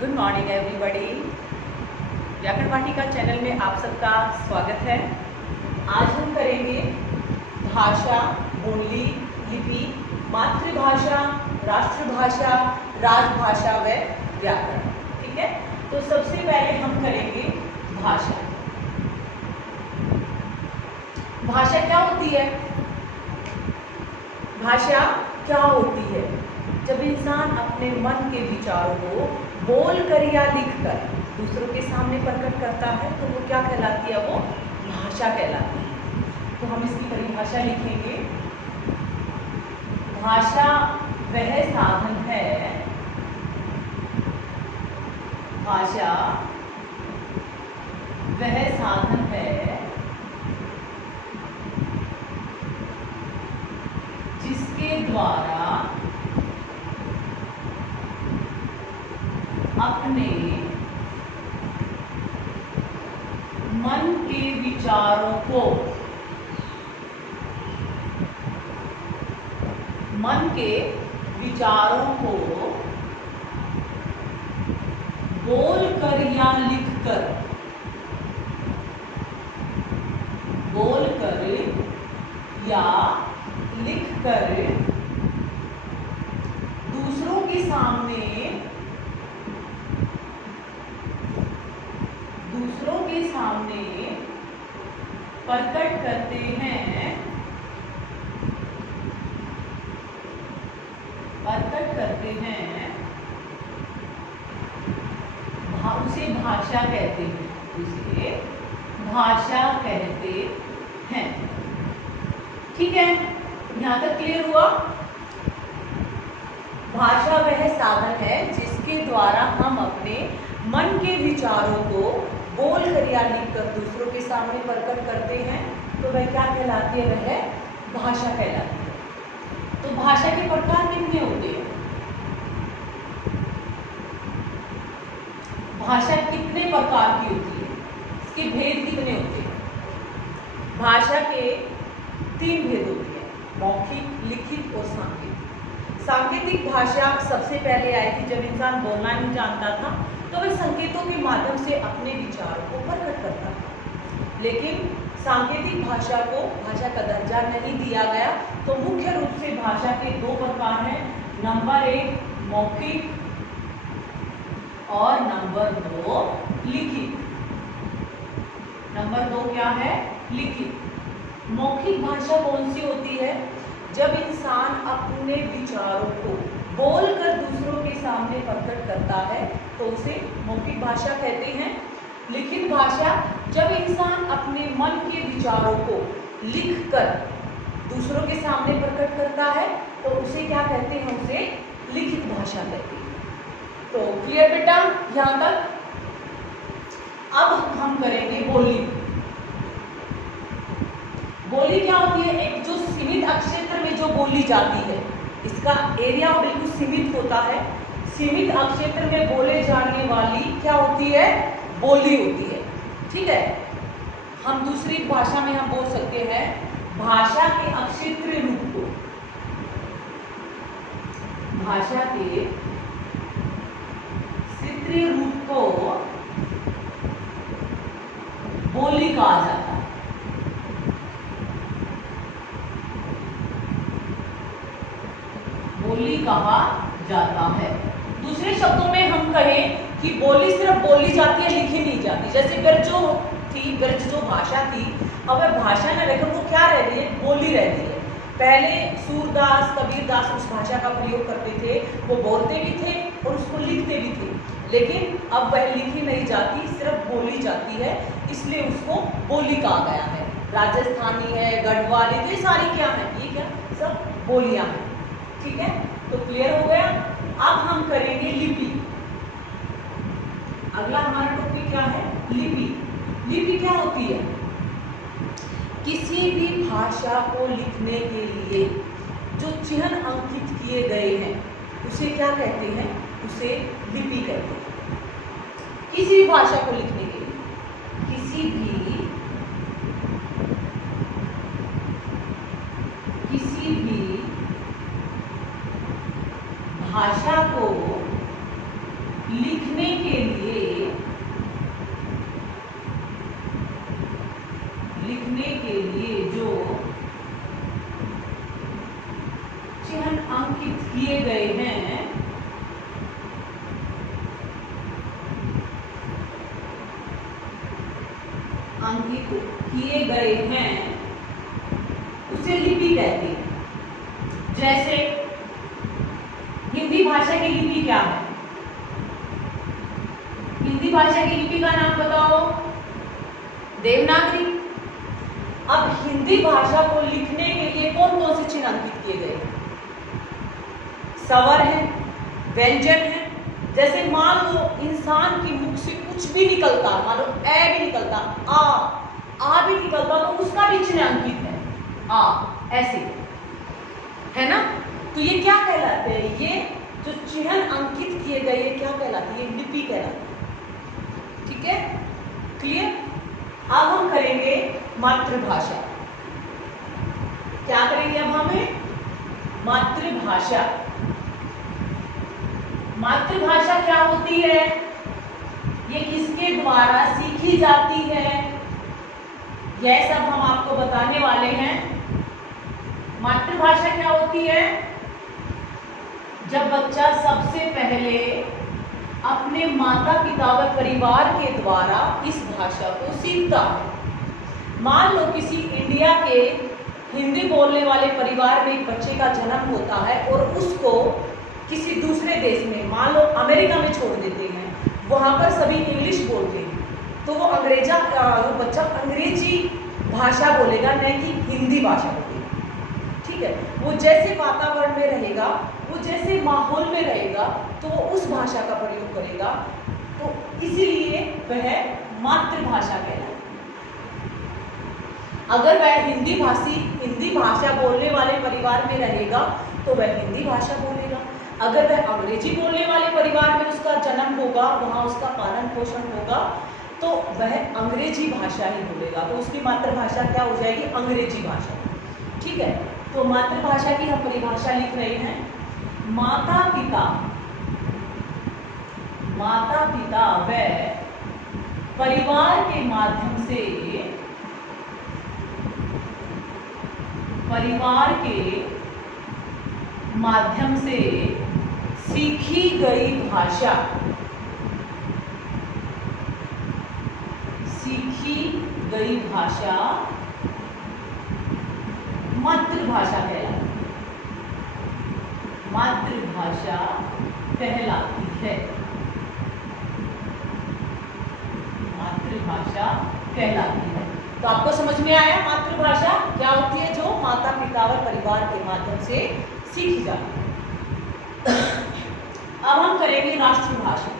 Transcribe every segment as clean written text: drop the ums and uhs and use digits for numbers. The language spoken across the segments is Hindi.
Good morning everybody. व्याकरण वाटिका चैनल में आप सबका स्वागत है। आज हम करेंगे भाषा, बोली, लिपि, मातृभाषा, राष्ट्रभाषा, राजभाषा व व्याकरण। ठीक है, तो सबसे पहले हम करेंगे भाषा। भाषा क्या होती है? भाषा क्या होती है? जब इंसान अपने मन के विचारों को बोल कर या लिख कर दूसरों के सामने प्रकट करता है तो वो क्या कहलाती है? वो भाषा कहलाती है। तो हम इसकी परिभाषा लिखेंगे। भाषा वह साधन है, भाषा वह साधन है जिसके द्वारा अपने मन के विचारों को बोल कर या लिख कर दूसरों के सामने प्रकट करते हैं उसे भाषा कहते हैं। ठीक है, यहां तक क्लियर हुआ? भाषा वह साधन है जिसके द्वारा हम अपने मन के विचारों को बोल कर या लिख कर दूसरों के सामने प्रकट करते हैं तो वह क्या कहलाती है? वह भाषा कहलाती है। तो भाषा के प्रकार कितने होते हैं? भाषा कितने प्रकार की होती है? इसके भेद कितने होते हैं? भाषा के 3 भेद होते हैं, मौखिक, लिखित और सांकेतिक। सांकेतिक भाषा सबसे पहले आई थी जब इंसान बोलना नहीं जानता था तो वह संकेतों के माध्यम से अपने विचारों को प्रकट करता था। लेकिन सांकेतिक भाषा को भाषा का दर्जा नहीं दिया गया। तो मुख्य रूप से भाषा के 2 प्रकार हैं। नंबर 1 मौखिक और नंबर 2 लिखित। नंबर 2 क्या है? लिखित। मौखिक भाषा कौन सी होती है? जब इंसान अपने विचारों को बोलकर दूसरों के सामने प्रकट करता है तो उसे मौखिक भाषा कहते हैं। लिखित भाषा जब इंसान अपने मन के विचारों को लिखकर दूसरों के सामने प्रकट करता है तो उसे क्या कहते हैं? उसे लिखित भाषा कहते हैं। तो क्लियर बेटा यहां तक? अब हम करेंगे बोली। बोली क्या होती है? एक जो सीमित क्षेत्र में जो बोली जाती है, इसका एरिया बिल्कुल सीमित होता है। सीमित क्षेत्र में बोले जाने वाली क्या होती है? बोली होती है। ठीक है, हम दूसरी भाषा में हम बोल सकते हैं भाषा के अक्षेत्रीय रूप को, भाषा के क्षेत्रीय रूप को बोली कहा जाता है। बोली कहा जाता है। दूसरे शब्दों में हम कहें कि बोली सिर्फ बोली जाती है, लिखी नहीं जाती। जैसे ब्रज जो भाषा थी, अब वह भाषा न रहकर वो क्या रह रही है? बोली रह रही है। पहले सूरदास, कबीरदास उस भाषा का प्रयोग करते थे, वो बोलते भी थे और उसको लिखते भी थे। लेकिन अब वह लिखी नहीं जाती, सिर्फ बोली जाती है, इसलिए उसको बोली कहा गया है। राजस्थानी है, गढ़वाली, तो ये सारी क्या है? ये क्या सब बोलियां हैं। ठीक है, तो क्लियर हो गया? अब हम करेंगे लिपि। अगला हमारा टॉपिक क्या है? लिपि। लिपि क्या होती है? किसी भी भाषा को लिखने के लिए जो चिन्ह अंकित किए गए हैं उसे क्या कहते हैं? उसे लिपि कहते हैं। किसी भी भाषा को लिखने के लिए किसी भी भाषा को लिखने के लिए जो चिन्ह अंकित किए गए हैं, उसे लिपि कहते हैं। जैसे हिंदी भाषा की लिपि क्या है? हिंदी भाषा की लिपि का नाम बताओ। देवनागरी। अब हिंदी भाषा को लिखने के लिए कौन कौन से चिन्ह अंकित किए गए? स्वर है, व्यंजन है। जैसे मान लो इंसान के मुख से कुछ भी निकलता, मान लो ए भी निकलता, आ भी निकलता, तो उसका भी चिन्ह अंकित है, आ, ऐसे, है ना? तो ये क्या कहलाते हैं? ये जो चिन्ह अंकित किए गए ये क्या कहलाते हैं? ये लिपि कहलाती है। ठीक है, क्लियर? अब हम करेंगे मातृभाषा। क्या करेंगे अब हमें? मातृभाषा। मातृभाषा क्या होती है? ये किसके द्वारा सीखी जाती है? यह सब हम आपको बताने वाले हैं। मातृभाषा क्या होती है? जब बच्चा सबसे पहले अपने माता पिता व परिवार के द्वारा इस भाषा को सीखता है। मान लो किसी इंडिया के हिंदी बोलने वाले परिवार में एक बच्चे का जन्म होता है और उसको किसी दूसरे देश में, मान लो अमेरिका में छोड़ देते हैं, वहाँ पर सभी इंग्लिश बोलते हैं, तो वो बच्चा अंग्रेजी भाषा बोलेगा, न कि हिंदी भाषा बोलेगा। ठीक है, वो जैसे वातावरण में रहेगा, वो जैसे माहौल में रहेगा, तो वो उस भाषा का प्रयोग करेगा। तो इसीलिए वह मातृभाषा कहलाती है। अगर वह हिंदी भाषा बोलने वाले परिवार में रहेगा तो वह हिंदी भाषा बोलेगा। अगर वह अंग्रेजी बोलने वाले परिवार में उसका जन्म होगा, वहाँ उसका पालन पोषण होगा, तो वह अंग्रेजी भाषा ही बोलेगा। तो उसकी मातृभाषा क्या हो जाएगी? अंग्रेजी भाषा। ठीक है, तो मातृभाषा की हम परिभाषा लिख रहे हैं। माता पिता व परिवार के माध्यम से सीखी गई भाषा मातृभाषा कहलाती है। तो आपको समझ में आया मातृभाषा क्या होती है? जो माता पिता और परिवार के माध्यम से सीखी जाती है। अब हम करेंगे राष्ट्रभाषा।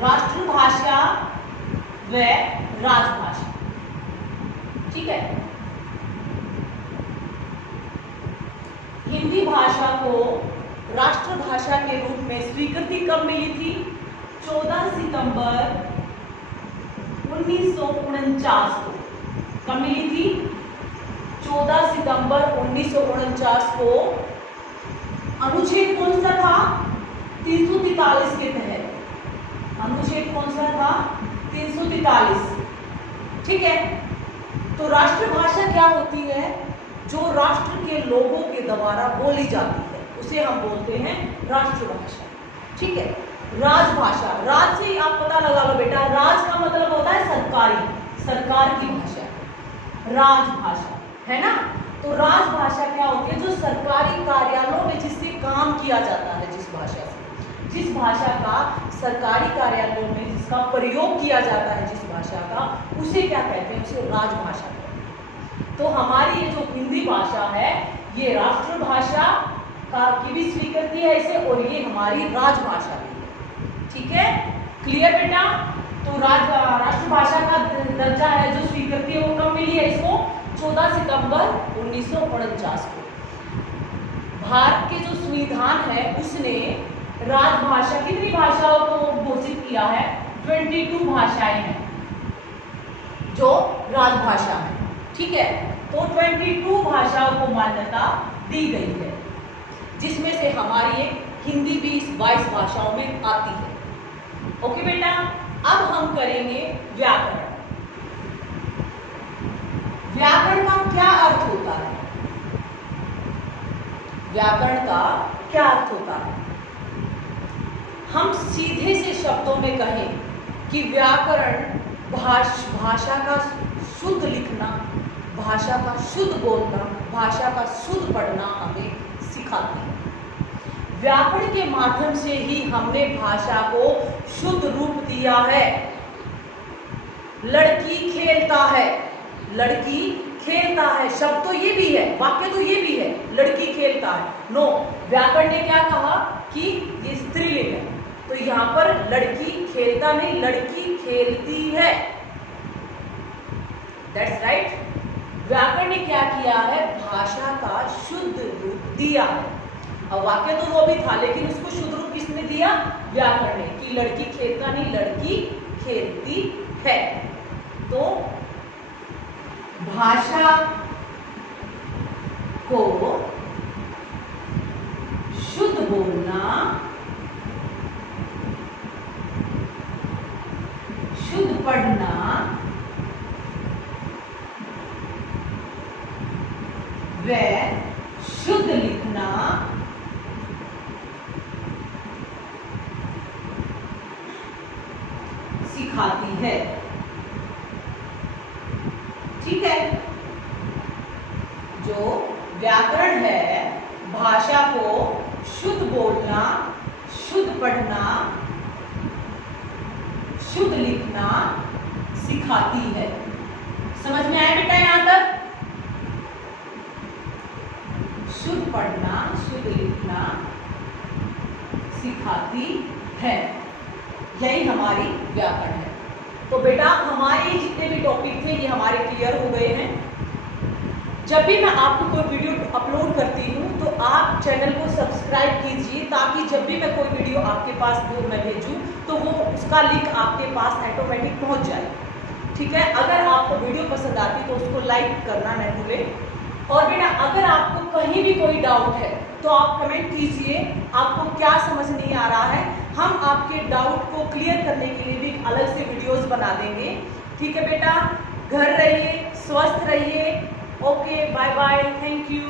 राष्ट्रभाषा व राजभाषा। ठीक है, हिंदी भाषा को राष्ट्रभाषा के रूप में स्वीकृति कब मिली थी? 14 सितंबर 1949 को। कब मिली थी? 14 सितंबर 1949 को। अनुच्छेद कौन सा था? 343 के तहत। अनुच्छेद कौन सा था? 343। ठीक है, तो राष्ट्रभाषा क्या होती है? जो राष्ट्र के लोगों के द्वारा बोली जाती है उसे हम बोलते हैं राष्ट्रभाषा। ठीक है, राजभाषा। राज से आप पता लगा लो बेटा, राज का मतलब होता है सरकार की भाषा, राजभाषा, है ना? तो राजभाषा क्या होती है? जो सरकारी कार्यालयों में जिससे काम किया जाता है, जिस भाषा का सरकारी कार्यालयों में जिसका प्रयोग किया जाता है, जिस भाषा का, उसे क्या कहते हैं? उसे राजभाषा कहते हैं। तो हमारी ये जो हिंदी भाषा है ये राष्ट्रभाषा की भी स्वीकृति है इसे, और ये हमारी राजभाषा भी है। ठीक है, क्लियर बेटा? तो राष्ट्रभाषा का दर्जा है, जो स्वीकृति है वो कब मिली है इसको? 14 सितंबर 1949 को। भारत के जो संविधान है उसने राजभाषा कितनी भाषाओं को घोषित किया है? 22 भाषाएं हैं जो राजभाषा है। ठीक है, तो 22 भाषाओं को मान्यता दी गई है, जिसमें से हमारी एक हिंदी भी इस 22 भाषाओं में आती है। ओके बेटा, अब हम करेंगे व्याकरण। व्याकरण का क्या अर्थ होता है? व्याकरण का क्या अर्थ होता है? हम सीधे से शब्दों में कहें कि व्याकरण भाषा का शुद्ध लिखना, भाषा का शुद्ध बोलना, भाषा का शुद्ध पढ़ना हमें सिखाती है। व्याकरण के माध्यम से ही हमने भाषा को शुद्ध रूप दिया है। लड़की खेलता है, लड़की खेलता है, शब्द तो ये भी है, वाक्य तो ये भी है, लड़की खेलता है। नो, व्याकरण ने क्या कहा कि ये स्त्रीलिंग है, तो यहां पर लड़की खेलता नहीं, लड़की खेलती है। That's right. व्याकरण ने क्या किया है? भाषा का शुद्ध रूप दिया है। अब वाक्य तो वो भी था, लेकिन उसको शुद्ध रूप किसने दिया? व्याकरण ने, कि लड़की खेलता नहीं, लड़की खेलती है। तो भाषा को शुद्ध बोलना, शुद्ध पढ़ना, व शुद्ध लिखना सिखाती है। ठीक है, जो व्याकरण है भाषा को शुद्ध बोलना, शुद्ध पढ़ना, शुद्ध लिखना सिखाती है। समझ में आया बेटा यहां तक? शुद्ध पढ़ना, शुद्ध लिखना सिखाती है, यही हमारी व्याकरण है। तो बेटा हमारे जितने भी टॉपिक थे ये हमारे क्लियर हो गए हैं। जब भी मैं आपको कोई वीडियो अपलोड करती हूँ तो आप चैनल को सब्सक्राइब कीजिए, ताकि जब भी मैं कोई वीडियो आपके पास मैं भेजूँ तो वो उसका लिंक आपके पास ऑटोमेटिक पहुँच जाए। ठीक है, अगर आपको वीडियो पसंद आती तो उसको लाइक करना न भूलें। और बेटा अगर आपको कहीं भी कोई डाउट है तो आप कमेंट कीजिए, आपको क्या समझ नहीं आ रहा है, हम आपके डाउट को क्लियर करने के लिए भी अलग से वीडियोस बना देंगे। ठीक है बेटा, घर रहिए, स्वस्थ रहिए। Okay, bye bye, thank you.